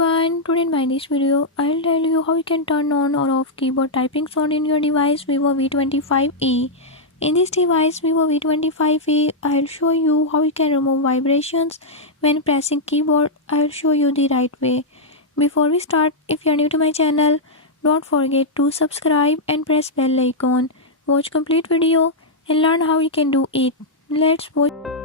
everyone, today in my this video, I'll tell you how you can turn on or off keyboard typing sound in your device Vivo V25e. In this device Vivo V25e, I'll show you how you can remove vibrations when pressing keyboard. I'll show you the right way. Before we start, if you are new to my channel, don't forget to subscribe and press bell icon. Watch complete video and learn how you can do it. Let's watch.